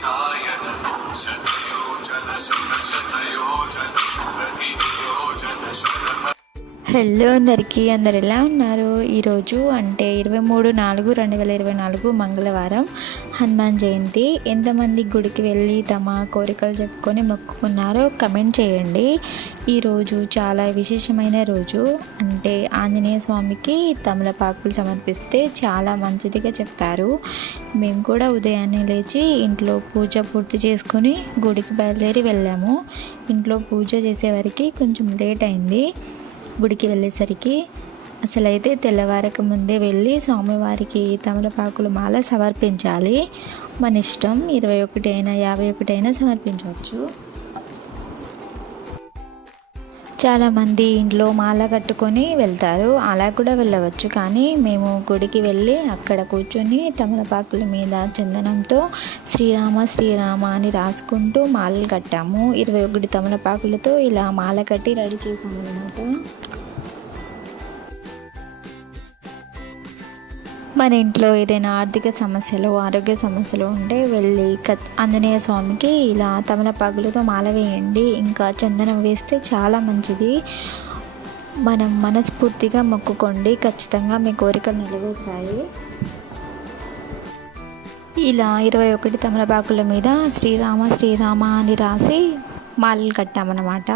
ఛాయన శతయోజన శతయోజన శతధియోజన శత. హలో అందరు ఎలా ఉన్నారు? ఈరోజు అంటే 23/4/2024 మంగళవారం హనుమాన్ జయంతి. ఎంతమంది గుడికి వెళ్ళి తమ కోరికలు చెప్పుకొని మొక్కుకున్నారో కమెంట్ చేయండి. ఈరోజు చాలా విశేషమైన రోజు. అంటే ఆంజనేయ స్వామికి తమలపాకులు సమర్పిస్తే చాలా మంచిదిగా చెప్తారు. మేము కూడా ఉదయాన్నే లేచి ఇంట్లో పూజ పూర్తి చేసుకొని గుడికి బయలుదేరి వెళ్ళాము. ఇంట్లో పూజ చేసేవారికి కొంచెం లేట్ అయింది. గుడికి వెళ్ళేసరికి అసలైతే తెల్లవారక ముందే వెళ్ళి స్వామివారికి తమలపాకుల మాల సమర్పించాలి. మన ఇష్టం, 21 అయినా 51 అయినా సమర్పించవచ్చు. చాలామంది ఇంట్లో మాల కట్టుకొని వెళ్తారు, అలా కూడా వెళ్ళవచ్చు. కానీ మేము గుడికి వెళ్ళి అక్కడ కూర్చొని తమలపాకుల మీద చందనంతో శ్రీరామ శ్రీరామ అని రాసుకుంటూ మాలలు కట్టాము. 21 తమలపాకులతో ఇలా మాల కట్టి రెడీ చేసాము అన్నమాట. మన ఇంట్లో ఏదైనా ఆర్థిక సమస్యలు, ఆరోగ్య సమస్యలు ఉంటే వెళ్ళి ఆంజనేయ స్వామికి ఇలా తమలపాకులతో మాల వేయండి. ఇంకా చందనం వేస్తే చాలా మంచిది. మనం మనస్ఫూర్తిగా మొక్కుకోండి, ఖచ్చితంగా మీ కోరికలు నెరవేరుతాయి. ఇలా 21 తమలపాకుల మీద శ్రీరామ శ్రీరామ అని రాసి మాలలు కట్టామన్నమాట.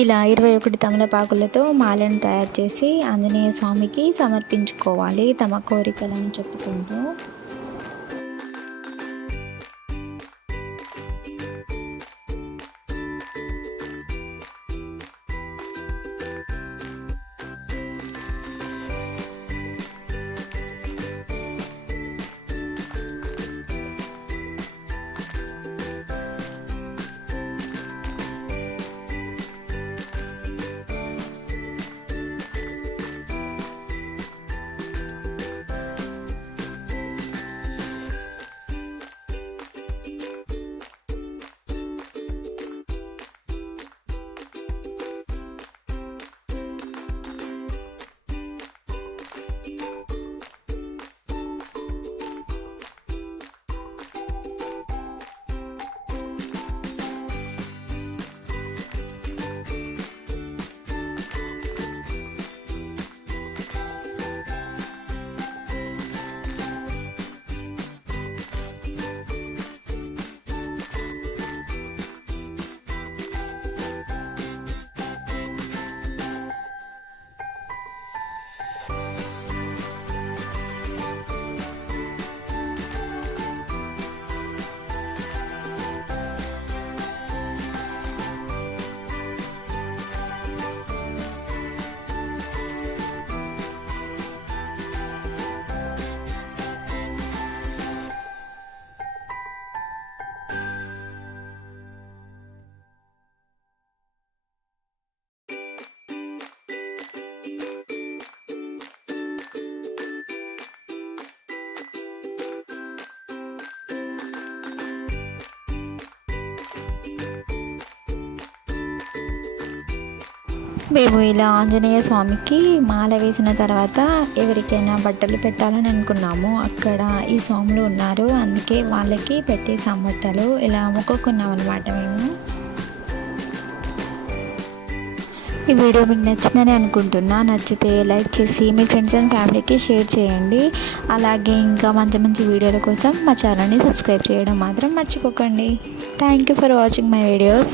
ఇలా 21 తమలపాకులతో మాలను తయారు చేసి ఆంజనేయ స్వామికి సమర్పించుకోవాలి తమ కోరికలను చెప్పుకుంటూ. మేము ఇలా ఆంజనేయ స్వామికి మాల వేసిన తర్వాత ఎవరికైనా బట్టలు పెట్టాలని అనుకున్నాము. అక్కడ ఈ స్వాములు ఉన్నారు, అందుకే వాళ్ళకి పెట్టేసాం బట్టలు. ఇలా మొక్కుకున్నాం అనమాట మేము. ఈ వీడియో మీకు నచ్చిందని అనుకుంటున్నా. నచ్చితే లైక్ చేసి మీ ఫ్రెండ్స్ అండ్ ఫ్యామిలీకి షేర్ చేయండి. అలాగే ఇంకా మంచి మంచి వీడియోల కోసం మా ఛానల్ని సబ్స్క్రైబ్ చేయడం మాత్రం మర్చిపోకండి. Thank you for watching my videos.